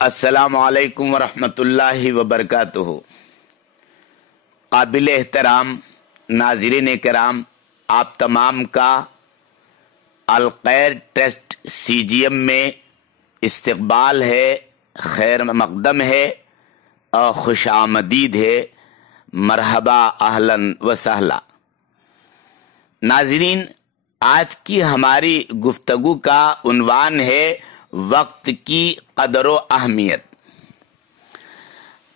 السلام علیکم ورحمۃ اللہ وبرکاتہ۔ قابل احترام ناظرین کرام، آپ تمام کا الخیر ٹرسٹ CGM میں استقبال ہے، خیر مقدم ہے اور خوش آمدید ہے۔ مرحبا، اہلاً و سہلا۔ ناظرین، آج کی ہماری گفتگو کا عنوان ہے وقت کی قدر و اہمیت۔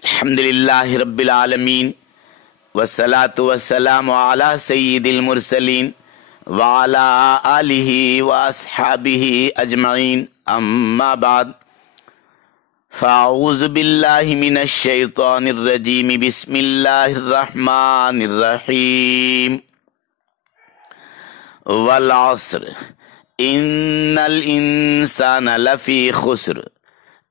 الحمدللہ رب العالمین والصلاة والسلام علی سید المرسلین وعلی آلہ واصحابہ اجمعین، اما بعد فاعوذ باللہ من الشیطان الرجیم، بسم اللہ الرحمن الرحیم۔ والعصر ان الانسان لفی خسر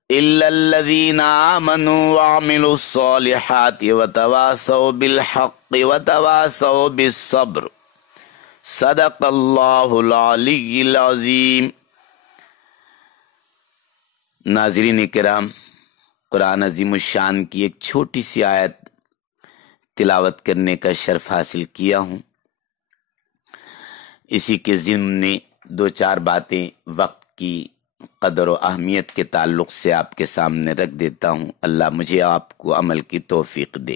الا الذین آمنوا وعملوا الصالحات وتواصوا بالحق وتواصوا بالصبر، صدق اللہ العلی العظیم۔ ناظرین کرام، قرآن عظیم الشان کی ایک چھوٹی سی آیت تلاوت کرنے کا شرف حاصل کیا ہوں۔ اسی کے ضمن میں دو چار باتیں وقت کی قدر و اہمیت کے تعلق سے آپ کے سامنے رکھ دیتا ہوں۔ اللہ مجھے آپ کو عمل کی توفیق دے۔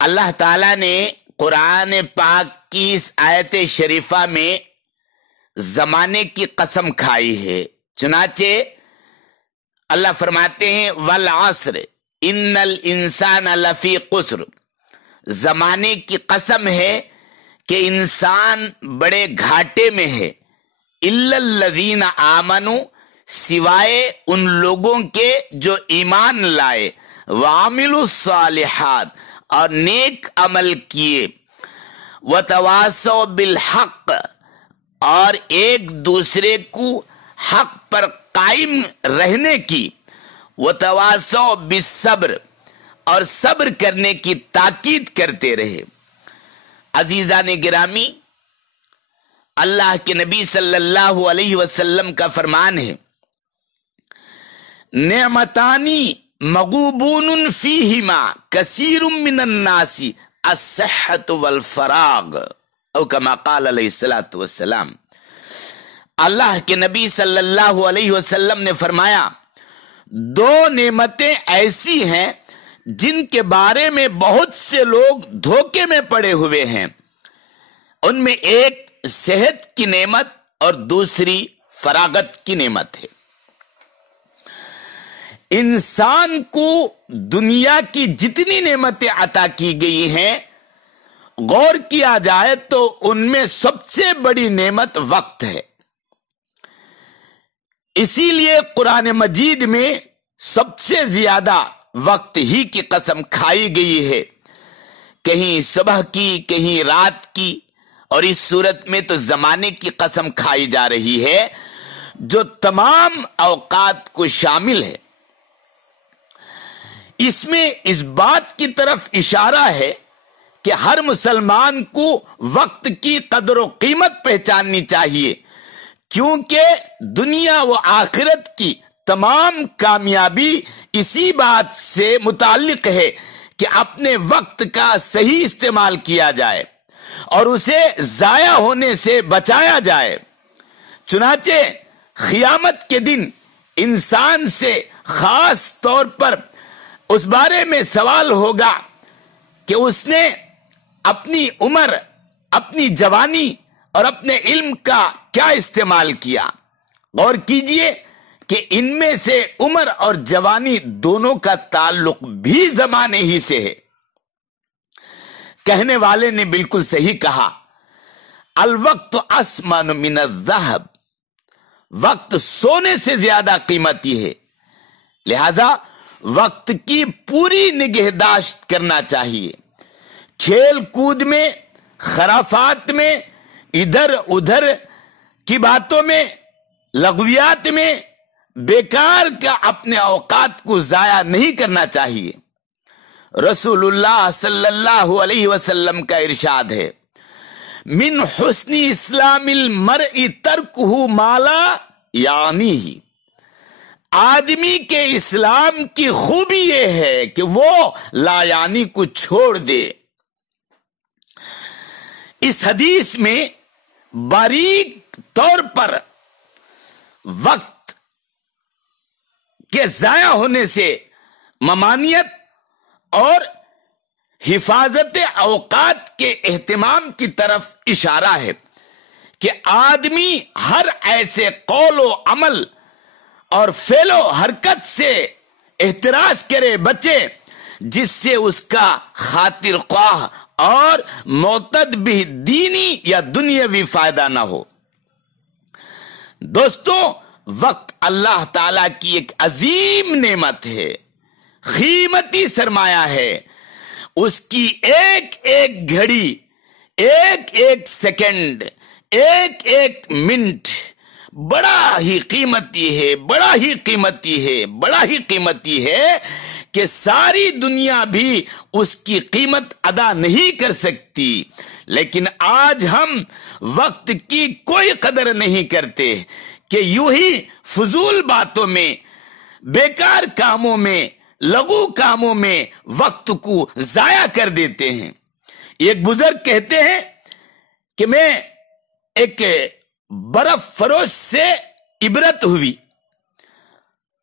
اللہ تعالیٰ نے قرآن پاک کی اس آیت شریفہ میں زمانے کی قسم کھائی ہے۔ چنانچہ اللہ فرماتے ہیں والعصر ان الانسان لفی خسر، زمانے کی قسم ہے کہ انسان بڑے گھاٹے میں ہے، الا الذین آمنوا، سوائے ان لوگوں کے جو ایمان لائے، وعملوا الصالحات، اور نیک عمل کیے، وتواصوا بالحق، اور ایک دوسرے کو حق پر قائم رہنے کی، وتواصوا بالصبر، اور صبر کرنے کی تاکید کرتے رہے۔ عزیزان گرامی، اللہ کے نبی صلی اللہ علیہ وسلم کا فرمان ہے، نعمتانی مغبون فیہما کثیر من الناس، الصحت والفراغ، او کما قال علیہ الصلوۃ والسلام۔ اللہ کے نبی صلی اللہ علیہ وسلم نے فرمایا، دو نعمتیں ایسی ہیں جن کے بارے میں بہت سے لوگ دھوکے میں پڑے ہوئے ہیں۔ ان میں ایک صحت کی نعمت اور دوسری فراغت کی نعمت ہے۔ انسان کو دنیا کی جتنی نعمتیں عطا کی گئی ہیں، غور کیا جائے تو ان میں سب سے بڑی نعمت وقت ہے۔ اسی لیے قرآن مجید میں سب سے زیادہ وقت ہی کی قسم کھائی گئی ہے، کہیں صبح کی، کہیں رات کی، اور اس صورت میں تو زمانے کی قسم کھائی جا رہی ہے جو تمام اوقات کو شامل ہے۔ اس میں اس بات کی طرف اشارہ ہے کہ ہر مسلمان کو وقت کی قدر و قیمت پہچاننی چاہیے، کیونکہ دنیا و آخرت کی تمام کامیابی اسی بات سے متعلق ہے کہ اپنے وقت کا صحیح استعمال کیا جائے اور اسے ضائع ہونے سے بچایا جائے۔ چنانچہ قیامت کے دن انسان سے خاص طور پر اس بارے میں سوال ہوگا کہ اس نے اپنی عمر، اپنی جوانی اور اپنے علم کا کیا استعمال کیا۔ غور کیجئے کہ ان میں سے عمر اور جوانی دونوں کا تعلق بھی زمانے ہی سے ہے۔ کہنے والے نے بالکل صحیح کہا، الوقت اسمن من الذهب، وقت سونے سے زیادہ قیمتی ہے، لہذا وقت کی پوری نگہداشت کرنا چاہیے۔ کھیل کود میں، خرافات میں، ادھر ادھر کی باتوں میں، لغویات میں بیکار کا اپنے اوقات کو ضائع نہیں کرنا چاہیے۔ رسول اللہ صلی اللہ علیہ وسلم کا ارشاد ہے، من حسن اسلام المرء ترکہ ما لا یعنیہ، آدمی کے اسلام کی خوبی یہ ہے کہ وہ لا یعنی کو چھوڑ دے۔ اس حدیث میں باریک طور پر وقت کے ضائع ہونے سے ممانعت اور حفاظت اوقات کے اہتمام کی طرف اشارہ ہے کہ آدمی ہر ایسے قول و عمل اور فعل و حرکت سے احتراز کرے، بچے جس سے اس کا خاطر خواہ اور معتد بھی دینی یا دنیاوی فائدہ نہ ہو۔ دوستو، وقت اللہ تعالی کی ایک عظیم نعمت ہے، قیمتی سرمایہ ہے۔ اس کی ایک ایک گھڑی، ایک ایک سیکنڈ، ایک ایک منٹ بڑا ہی قیمتی ہے، بڑا ہی قیمتی ہے، بڑا ہی قیمتی ہے کہ ساری دنیا بھی اس کی قیمت ادا نہیں کر سکتی۔ لیکن آج ہم وقت کی کوئی قدر نہیں کرتے کہ یوں ہی فضول باتوں میں، بیکار کاموں میں، لغو کاموں میں وقت کو ضائع کر دیتے ہیں۔ ایک بزرگ کہتے ہیں کہ میں ایک برف فروش سے عبرت ہوئی،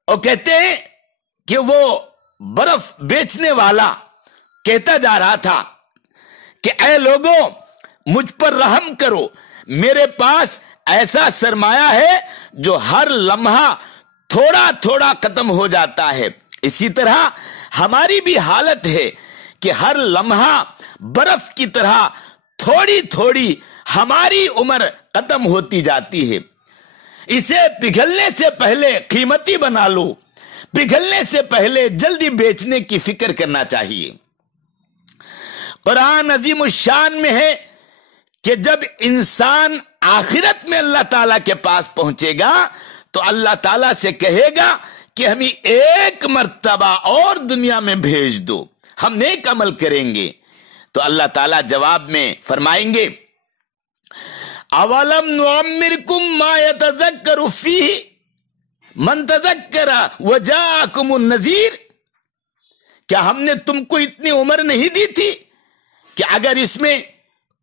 اور کہتے ہیں کہ وہ برف بیچنے والا کہتا جا رہا تھا کہ اے لوگوں، مجھ پر رحم کرو، میرے پاس ایسا سرمایہ ہے جو ہر لمحہ تھوڑا تھوڑا ختم ہو جاتا ہے۔ اسی طرح ہماری بھی حالت ہے کہ ہر لمحہ برف کی طرح تھوڑی تھوڑی ہماری عمر ختم ہوتی جاتی ہے۔ اسے پگھلنے سے پہلے قیمتی بنا لو، پگھلنے سے پہلے جلدی بیچنے کی فکر کرنا چاہیے۔ قرآن عظیم الشان میں ہے کہ جب انسان آخرت میں اللہ تعالیٰ کے پاس پہنچے گا تو اللہ تعالیٰ سے کہے گا کہ ہمیں ایک مرتبہ اور دنیا میں بھیج دو، ہم نیک عمل کریں گے۔ تو اللہ تعالیٰ جواب میں فرمائیں گے اولم نعمرکم ما یتذکر فیہ من تذکر وجاءکم النذیر، کیا ہم نے تم کو اتنی عمر نہیں دی تھی کہ اگر اس میں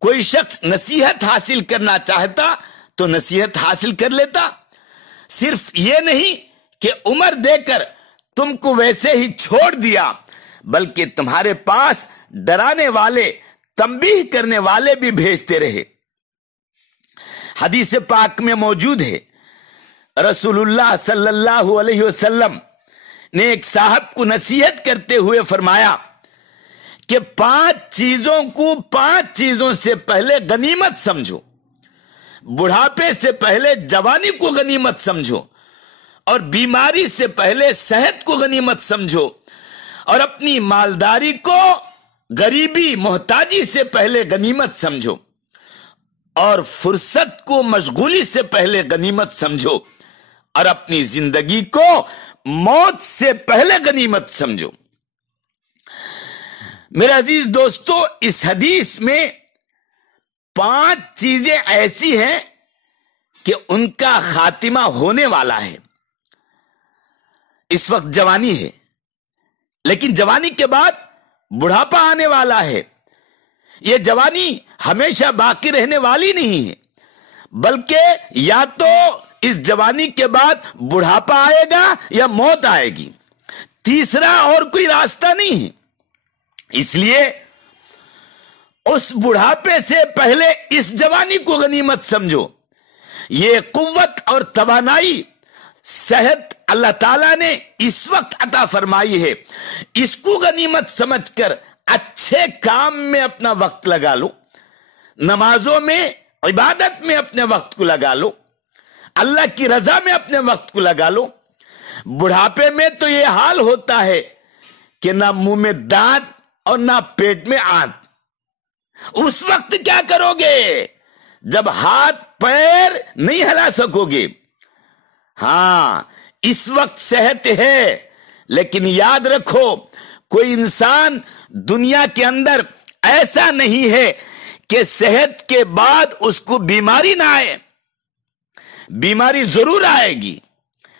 کوئی شخص نصیحت حاصل کرنا چاہتا تو نصیحت حاصل کر لیتا؟ صرف یہ نہیں کہ عمر دے کر تم کو ویسے ہی چھوڑ دیا، بلکہ تمہارے پاس ڈرانے والے، تنبیہ کرنے والے بھی بھیجتے رہے۔ حدیث پاک میں موجود ہے، رسول اللہ صلی اللہ علیہ وسلم نے ایک صاحب کو نصیحت کرتے ہوئے فرمایا کہ 5 چیزوں سے پہلے غنیمت سمجھو، بڑھاپے سے پہلے جوانی کو غنیمت سمجھو، اور بیماری سے پہلے صحت کو غنیمت سمجھو، اور اپنی مالداری کو غریبی محتاجی سے پہلے غنیمت سمجھو، اور فرصت کو مشغولی سے پہلے غنیمت سمجھو، اور اپنی زندگی کو موت سے پہلے غنیمت سمجھو۔ میرے عزیز دوستو، اس حدیث میں 5 چیزیں ایسی ہیں کہ ان کا خاتمہ ہونے والا ہے۔ اس وقت جوانی ہے، لیکن جوانی کے بعد بڑھاپا آنے والا ہے۔ یہ جوانی ہمیشہ باقی رہنے والی نہیں ہے، بلکہ یا تو اس جوانی کے بعد بڑھاپا آئے گا یا موت آئے گی، تیسرا اور کوئی راستہ نہیں ہے۔ اس لیے اس بڑھاپے سے پہلے اس جوانی کو غنیمت سمجھو۔ یہ قوت اور توانائی، صحت اللہ تعالیٰ نے اس وقت عطا فرمائی ہے، اس کو غنیمت سمجھ کر اچھے کام میں اپنا وقت لگا لو، نمازوں میں، عبادت میں اپنے وقت کو لگا لو، اللہ کی رضا میں اپنے وقت کو لگا لو۔ بڑھاپے میں تو یہ حال ہوتا ہے کہ نہ منہ میں دانت اور نہ پیٹ میں آنت۔ اس وقت کیا کرو گے جب ہاتھ پیر نہیں ہلا سکو گے؟ ہاں، اس وقت صحت ہے، لیکن یاد رکھو کوئی انسان دنیا کے اندر ایسا نہیں ہے کہ صحت کے بعد اس کو بیماری نہ آئے۔ بیماری ضرور آئے گی،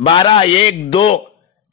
12, 1, 2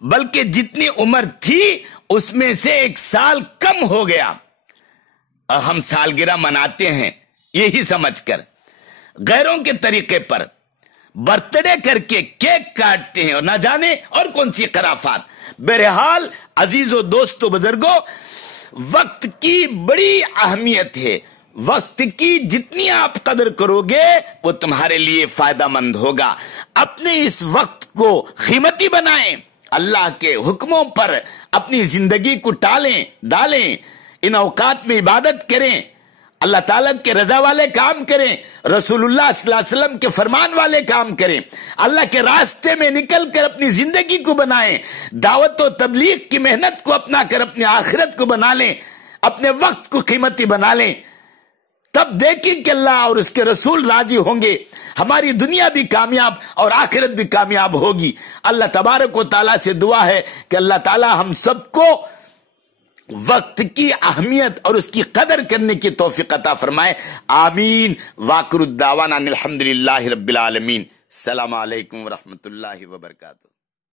بلکہ جتنی عمر تھی اس میں سے 1 سال کم ہو گیا، اور ہم سالگرہ مناتے ہیں یہی سمجھ کر، غیروں کے طریقے پر برتھ ڈے کر کے کیک کاٹتے ہیں، اور نہ جانے اور کون سی خرافات۔ بہرحال عزیزو، دوستو، بزرگوں، وقت کی بڑی اہمیت ہے، وقت کی جتنی آپ قدر کرو گے وہ تمہارے لیے فائدہ مند ہوگا۔ اپنے اس وقت کو قیمتی بنائیں، اللہ کے حکموں پر اپنی زندگی کو ڈالیں، ان اوقات میں عبادت کریں، اللہ تعالیٰ کے رضا والے کام کریں، رسول اللہ صلی اللہ علیہ وسلم کے فرمان والے کام کریں، اللہ کے راستے میں نکل کر اپنی زندگی کو بنائیں، دعوت و تبلیغ کی محنت کو اپنا کر اپنی آخرت کو بنا لیں، اپنے وقت کو قیمتی بنا لیں، تب دیکھیں کہ اللہ اور اس کے رسول راضی ہوں گے، ہماری دنیا بھی کامیاب اور آخرت بھی کامیاب ہوگی۔ اللہ تبارک و تعالیٰ سے دعا ہے کہ اللہ تعالیٰ ہم سب کو وقت کی اہمیت اور اس کی قدر کرنے کی توفیق عطا فرمائے، آمین۔ وآخر الدعوانا ان الحمد للہ رب العالمین۔ السلام علیکم ورحمۃ اللہ وبرکاتہ۔